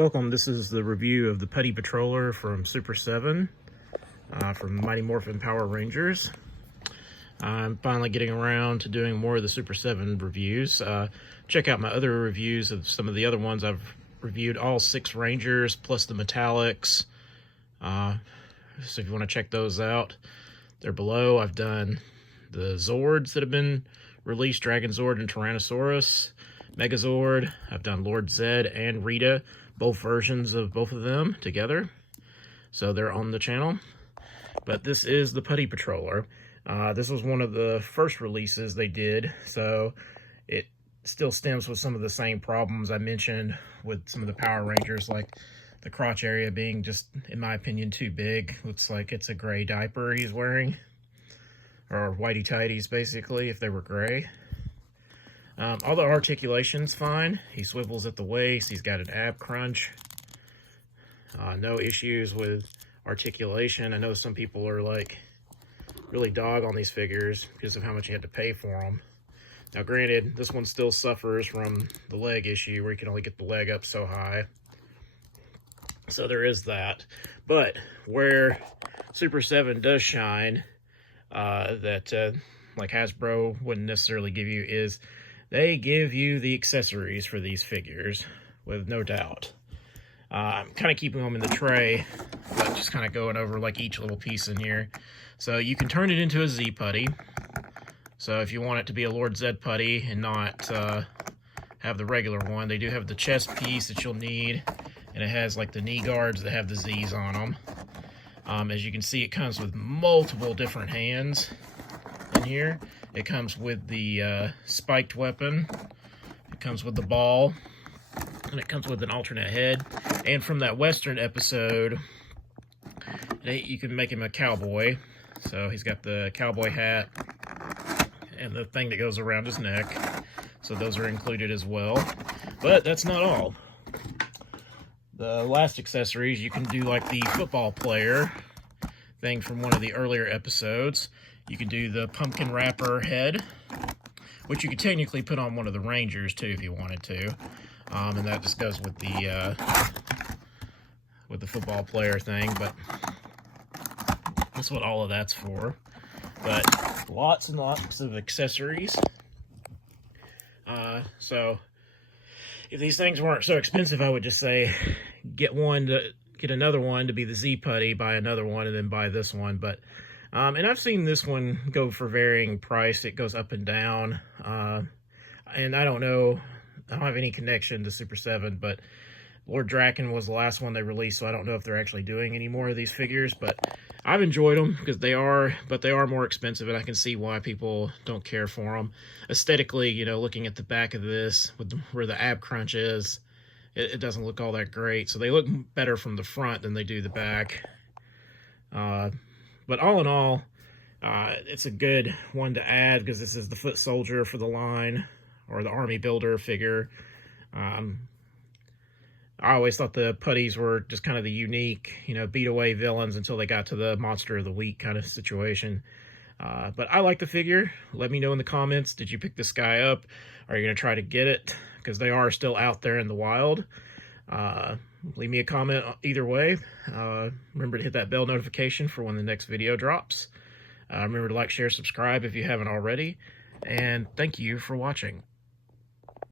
Welcome, this is the review of the Putty Patroller from Super 7 from Mighty Morphin Power Rangers. I'm finally getting around to doing more of the Super 7 reviews. Check out my other reviews of some of the other ones. I've reviewed all 6 Rangers plus the Metallics. So if you want to check those out, they're below. I've done the Zords that have been released, Dragon Zord and Tyrannosaurus, Megazord. I've done Lord Zed and Rita, both versions of both of them together. So they're on the channel. But this is the Putty Patroller. This was one of the first releases they did, so it still stems with some of the same problems I mentioned with some of the Power Rangers, like the crotch area being just, in my opinion, too big. Looks like it's a gray diaper he's wearing, or whitey tighties basically, if they were gray. All the articulation's fine. He swivels at the waist. He's got an ab crunch. No issues with articulation. I know some people are like really dog on these figures because of how much you had to pay for them. Now granted, this one still suffers from the leg issue where you can only get the leg up so high. So there is that. But where Super 7 does shine, that like Hasbro wouldn't necessarily give you, is they give you the accessories for these figures, with no doubt. I'm kind of keeping them in the tray, but just kind of going over like each little piece in here. So you can turn it into a Z Putty. So if you want it to be a Lord Zed Putty and not have the regular one, they do have the chest piece that you'll need, and it has like the knee guards that have the Z's on them. As you can see, it comes with multiple different hands in here. It comes with the spiked weapon, it comes with the ball, and it comes with an alternate head. And from that Western episode, you can make him a cowboy. So he's got the cowboy hat and the thing that goes around his neck. So those are included as well. But that's not all. The last accessories, you can do like the football player thing from one of the earlier episodes. You can do the pumpkin wrapper head, which you could technically put on one of the Rangers too if you wanted to. And that just goes with the football player thing, but that's what all of that's for. But lots and lots of accessories. So if these things weren't so expensive, I would just say get another one to be the Z Putty, buy another one, and then buy this one. But and I've seen this one go for varying price. It goes up and down. And I don't know, I don't have any connection to Super 7, but Lord Draken was the last one they released, so I don't know if they're actually doing any more of these figures. But I've enjoyed them because they are more expensive, and I can see why people don't care for them. Aesthetically, you know, looking at the back of this, with where the ab crunch is, it doesn't look all that great. So they look better from the front than they do the back. But all in all, it's a good one to add because this is the foot soldier for the line, or the army builder figure. I always thought the putties were just kind of the unique, you know, beat away villains until they got to the monster of the week kind of situation. But I like the figure. Let me know in the comments, did you pick this guy up? Are you going to try to get it? Because they are still out there in the wild. Leave me a comment either way. Remember to hit that bell notification for when the next video drops. Remember to like, share, subscribe if you haven't already. And thank you for watching.